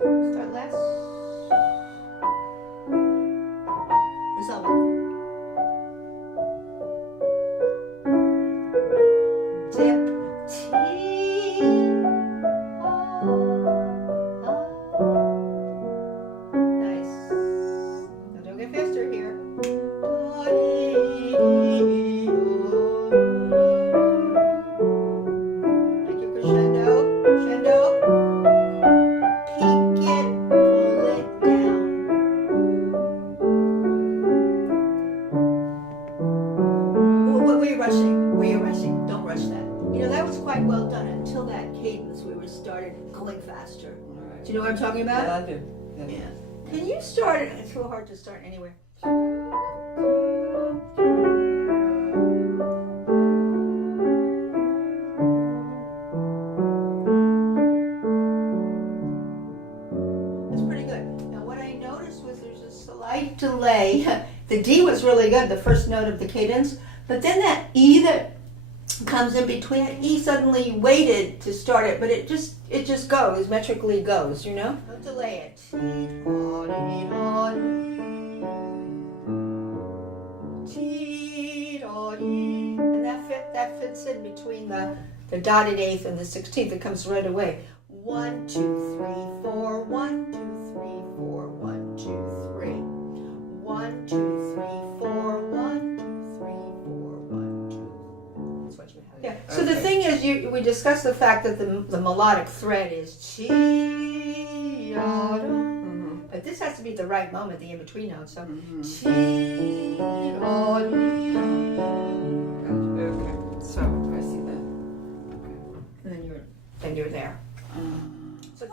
Start less. Resolve it. Dip. T. Nice. Now don't get faster here. Like your crescendo. Crescendo. Peak it. Pull it down. We're rushing. We're rushing. Don't rush that. You know, that was quite well done until that cadence we started going faster. Alright. Do you know what I'm talking about? Yeah, I do. Yeah. Can you start it? It's so hard to start anywhere. That's pretty good. Now what I noticed was there's a slight delay. The D was really good, the first note of the cadence, but then that E that comes in between, that E suddenly waited to start it, but it just goes, metrically goes, you know? Don't delay it. And that fits in between the dotted eighth and the 16th. It comes right away. 1, 2, 3, 4, 1, 2, 3, 4, 1, 2, 3. 1, 2, 3, 4, 1, 2, 3, 4, 1, 2. That's what you have. Yeah. So the thing is, we discussed the fact that the melodic thread is chi, but this has to be at the right moment, the in-between notes. So chi, Okay. So I see that. Okay. and then you're there. So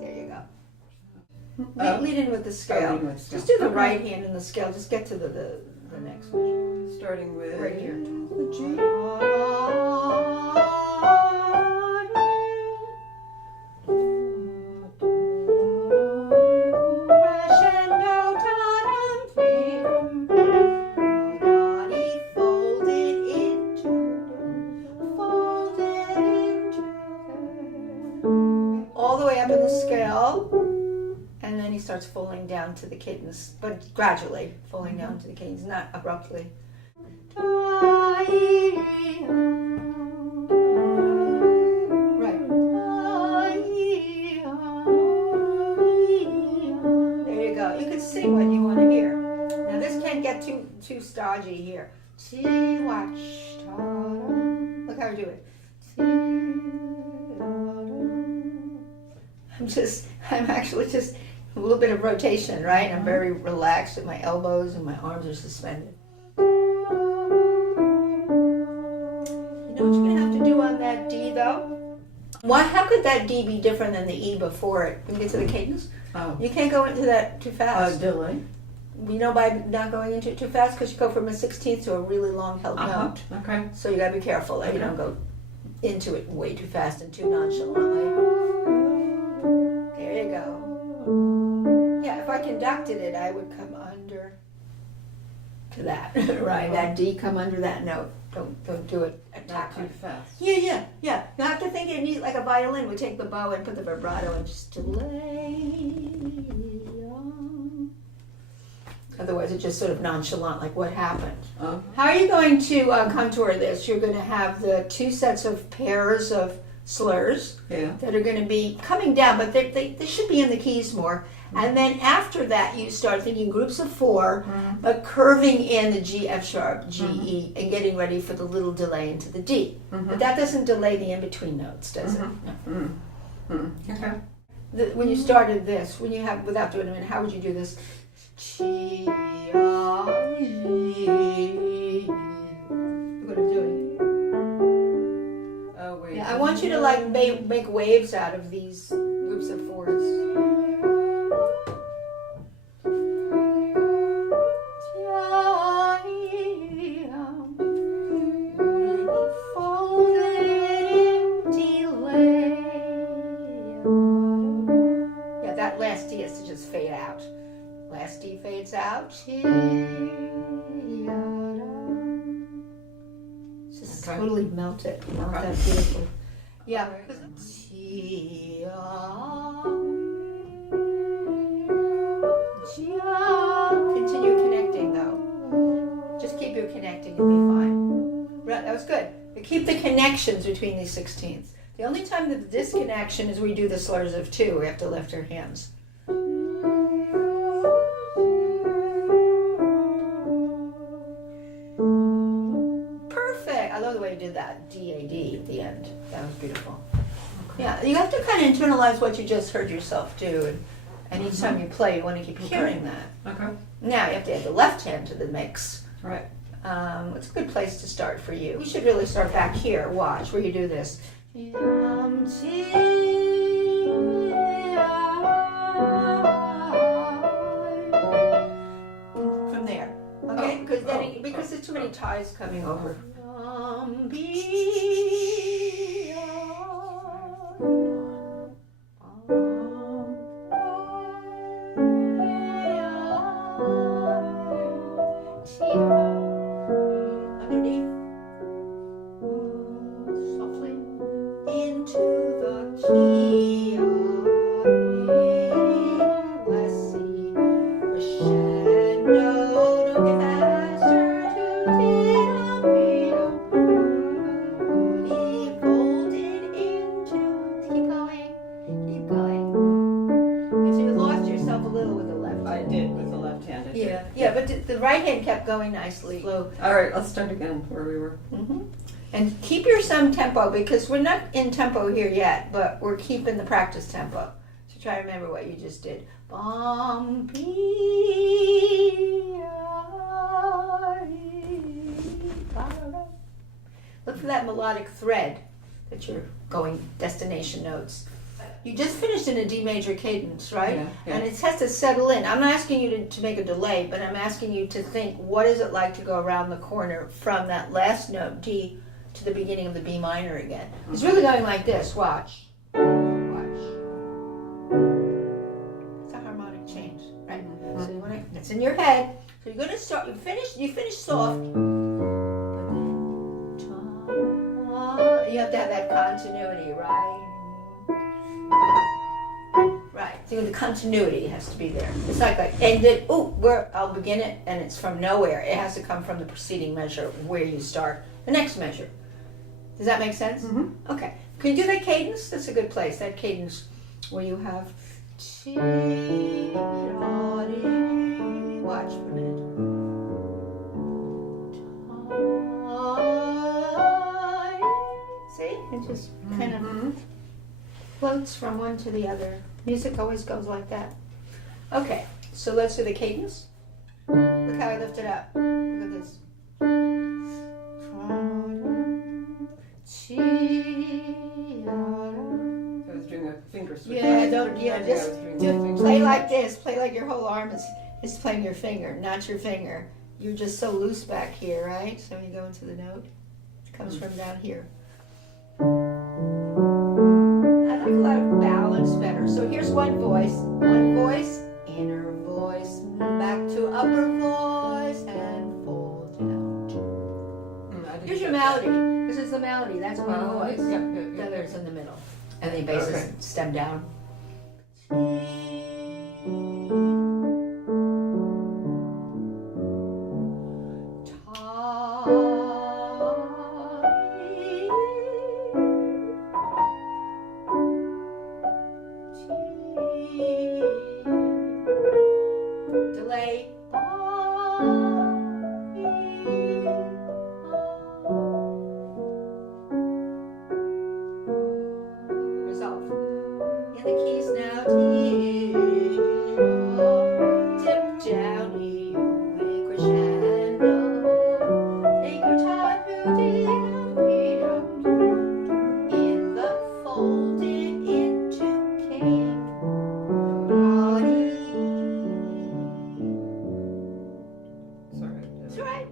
there you go. Lead in with the scale. Just do the right hand in the scale. Just get to the next one. Starting with Right here. the G. All the way up in the scale, and then he starts falling down to the cadence, but gradually falling down to the cadence, not abruptly. Right. There you go. You can sing what you want to hear. Now this can't get too stodgy here. Look how I do it. I'm actually just a little bit of rotation, right? I'm very relaxed at my elbows and my arms are suspended. You know what you're going to have to do on that D though? How could that D be different than the E before it? When you get to the cadence? Oh. You can't go into that too fast. Delay. You know by not going into it too fast because you go from a 16th to a really long held note. Okay. So you got to be careful that you don't go into it way too fast and too nonchalantly. There you go. Yeah, if I conducted it, I would come under to that, right? That D, come under that note. Don't do it Not too fast. Yeah. You have to think it needs like a violin. We take the bow and put the vibrato and just delay. Otherwise, it's just sort of nonchalant, like what happened. How are you going to contour this? You're going to have the two sets of pairs of slurs that are going to be coming down, but they should be in the keys more. And then after that, you start thinking groups of four, but curving in the G, F sharp, G, E, and getting ready for the little delay into the D. But that doesn't delay the in-between notes, does it? No. Okay. When you started this, without doing it, how would you do this? Chi, look what I'm doing. Oh, wait. Yeah, I want you to like make waves out of these groups of fours. Yeah, that last D has to just fade out. Last D fades out. Melt it. Melt Okay. that beautifully. Yeah. Alright. Continue connecting though. Just keep your connecting and be fine. Right, that was good. You keep the connections between these 16ths. The only time that the disconnection is we do the slurs of 2. We have to lift our hands. Perfect. I love the way you did that. D-A-D at the end. That was beautiful. Yeah, you have to kind of internalize what you just heard yourself do. And each time you play, you want to keep hearing that. Okay. Now you have to add the left hand to the mix. Right. It's a good place to start for you. You should really start back here. Watch where you do this. From there, okay? Because there's too many ties coming over. Underneath, softly into the key of let's see, crescendo, don't get faster to folded into, keep going. And so you lost yourself a little with the left. I did with the left hand. I did. Yeah, but the right hand kept going nicely. Slow. All right, let's start again where we were. And keep your some tempo because we're not in tempo here yet, but we're keeping the practice tempo. So try to remember what you just did. Look for that melodic thread that you're going destination notes. You just finished in a D major cadence, right? Yeah. And it has to settle in. I'm not asking you to make a delay, but I'm asking you to think, what is it like to go around the corner from that last note, D, to the beginning of the B minor again? It's really going like this. Watch. Watch. It's a harmonic change, right? So you want to, it's in your head. So you're going to start, you finish soft. But then, you have to have that continuity, right? Right. So the continuity has to be there. It's like, and then, I'll begin it, and it's from nowhere. It has to come from the preceding measure where you start the next measure. Does that make sense? Okay. Can you do that cadence? That's a good place. That cadence where you have. Watch for a minute. See? It just kind of floats from one to the other. Music always goes like that. Okay, so let's do the cadence. Look how I lift it up. Look at this. So I was doing a finger switch. Just play like this. Play like your whole arm is playing your finger, not your finger. You're just so loose back here, right? So when you go into the note, it comes from down here. I like a lot of balance better. So here's one voice, inner voice, back to upper voice, and fold out. Here's your melody. This is the melody. That's one voice. The other's in the middle. And the bass is stem down. Delay. Resolve. In the keys now. Dip down. Crescendo. Take your time. In the folded into king. That's right.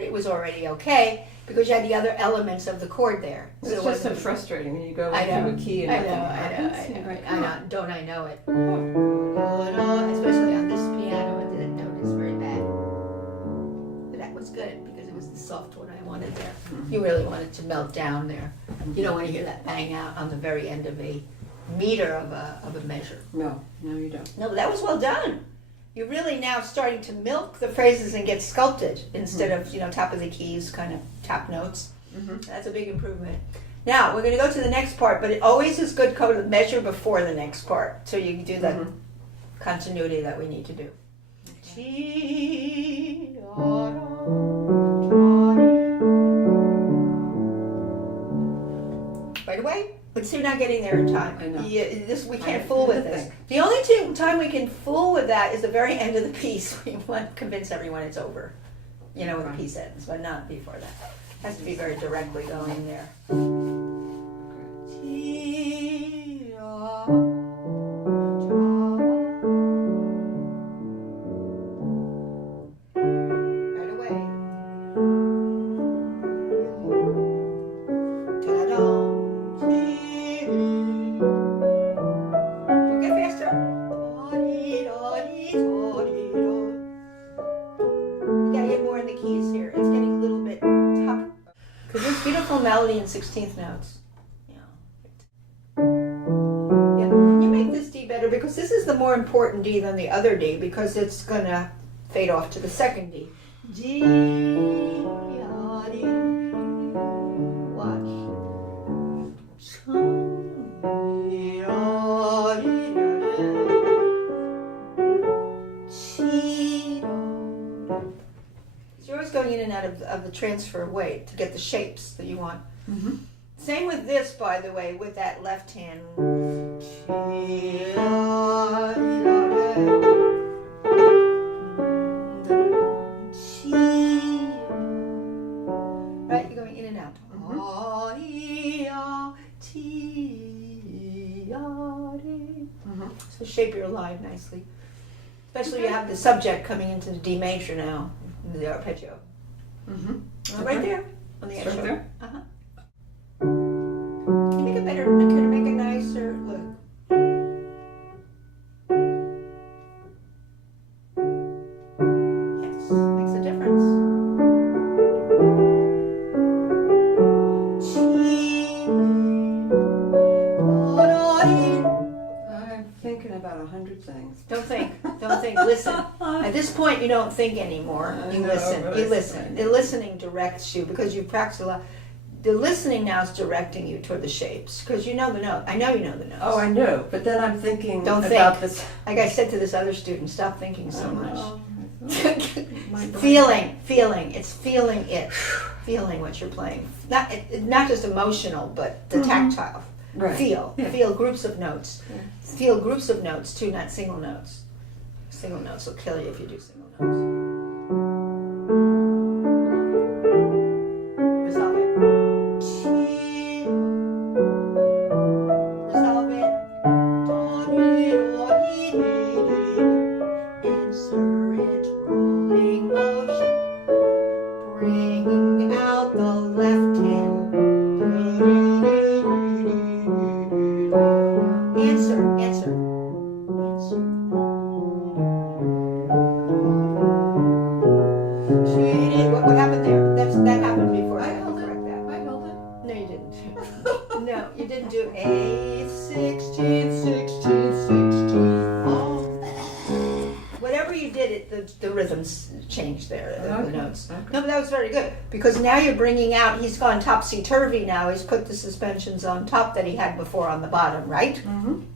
It was already okay because you had the other elements of the chord there. It's it just so wasn't- frustrating when you go I know. into a key and I nothing know. happens. I know. Don't I know it? Especially on this piano, the note is very bad. But that was good because it was the soft one I wanted there. You really want it to melt down there. You don't want to hear that bang out on the very end of a meter of a measure. No, you don't. No, but that was well done. You're really now starting to milk the phrases and get sculpted instead of, top of the keys kind of tap notes. That's a big improvement. Now, we're going to go to the next part, but it always is good to measure before the next part so you can do the continuity that we need to do. Right away? But see, you're not getting there in time. I know. We can't fool with this. The only time we can fool with that is the very end of the piece. We want to convince everyone it's over, when the piece ends, but not before that. It has to be very directly going there. Right away. Get faster. You gotta get more in the keys here. It's getting a little bit tough. Because there's beautiful melody in 16th notes. Yeah. Can you make this D better? Because this is the more important D than the other D because it's gonna fade off to the second D. G, watch. You're always going in and out of the transfer weight to get the shapes that you want. Same with this, by the way, with that left hand. Right, you're going in and out. So shape your line nicely. Especially you have the subject coming into the D major now, the arpeggio. Right there on the edge. Right there? Can you make it better? Can you make it nicer? Look. Yes, makes a difference. I'm thinking about 100 things. Don't think. Listen. At this point, you don't think anymore. You listen. You listen. The listening directs you because you practice a lot. The listening now is directing you toward the shapes because you know the note. I know you know the notes. Oh, I know, but then I'm thinking Don't about think. this. Like I said to this other student, stop thinking so much. My brain. Feeling. It's feeling it. Feeling what you're playing. Not just emotional, but the tactile. Right. Feel groups of notes. Yeah. Feel groups of notes too, not single notes. Single notes will kill you if you do single notes. Resolve it. Resolve it. Insert it. Rolling motion. Bringing out the left hand. Answer. What happened there? That happened before. I have to held it. correct that. I held it. No, you didn't. No, you didn't do 8th, 16th, 16th, 16th. Oh. Whatever you did, the rhythms changed there, the notes. Okay. No, but that was very good because now you're bringing out. He's gone topsy-turvy now. He's put the suspensions on top that he had before on the bottom, right?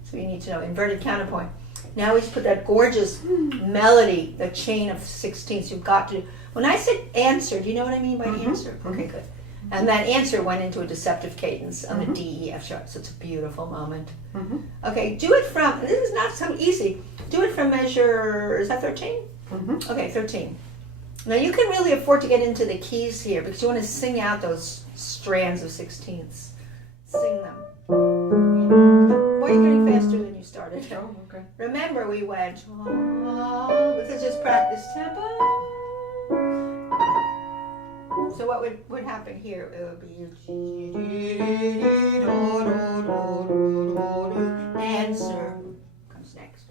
So you need to know inverted counterpoint. Now he's put that gorgeous melody, the chain of 16ths. You've got to. When I said answer, do you know what I mean by answer? Okay, good. And that answer went into a deceptive cadence on the D, E, F sharp. So it's a beautiful moment. Okay, do it from. This is not so easy. Do it from measure. Is that 13? Okay, 13. Now you can really afford to get into the keys here because you want to sing out those strands of 16ths. Sing them. Why are you getting faster than you started? Oh, okay. Remember, we went. This is just practice tempo. So what would happen here? It would be answer comes next.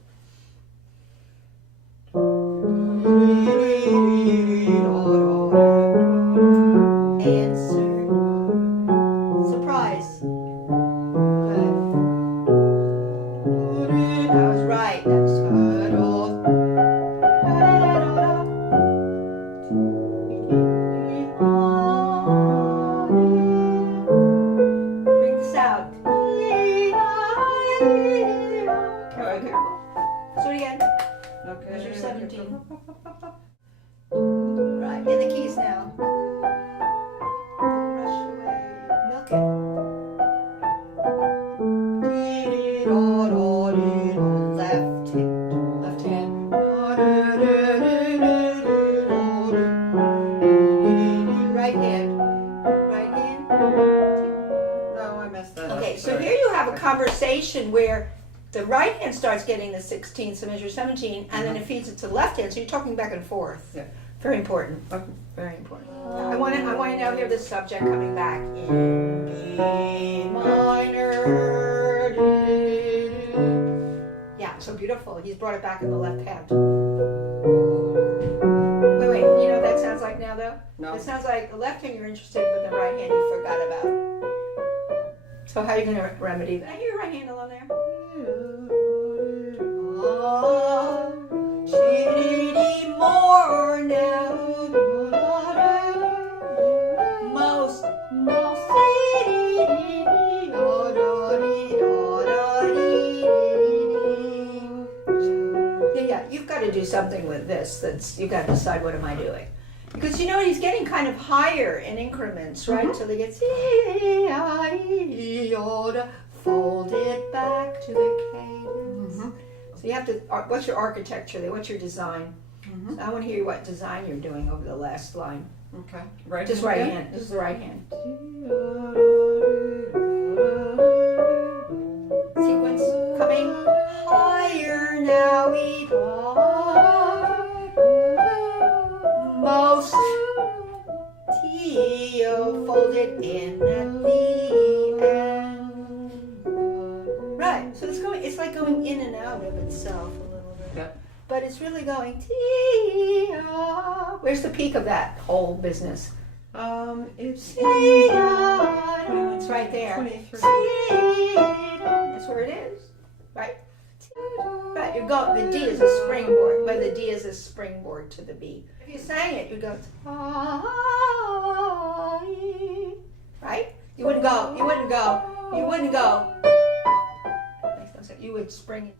Right hand. Right hand. No, I messed that up. Okay, so Sorry. here you have a conversation where the right hand starts getting the 16th, so measure 17, and then it feeds it to the left hand, so you're talking back and forth. Yeah. Very important. Okay. Very important. I want to now hear the subject coming back in B minor. Yeah, so beautiful. He's brought it back in the left hand. Wait, you know what that sounds like now, though? No. It sounds like the left hand you're interested, but the right hand you forgot about. So how are you going to remedy that? I hear your right hand along there. More now. Most. Yeah, you've got to do something with this. You've got to decide, what am I doing? Because you know he's getting kind of higher in increments, right? So they get fold it back to the cadence. So you have to. What's your architecture there? What's your design? So I want to hear what design you're doing over the last line. Okay. Right. Just right hand. This is the right hand. Sequence coming higher now. Most folded in at the end. Right. So it's going. It's like going in and out of itself a little bit. Yep. But it's really going Where's the peak of that whole business? It's It's right there. 23. That's where it is. Right? Right, you go, the D is a springboard, but the D is a springboard to the B. If you sang it, you'd go, right? You wouldn't go. Makes no sense. You would spring it.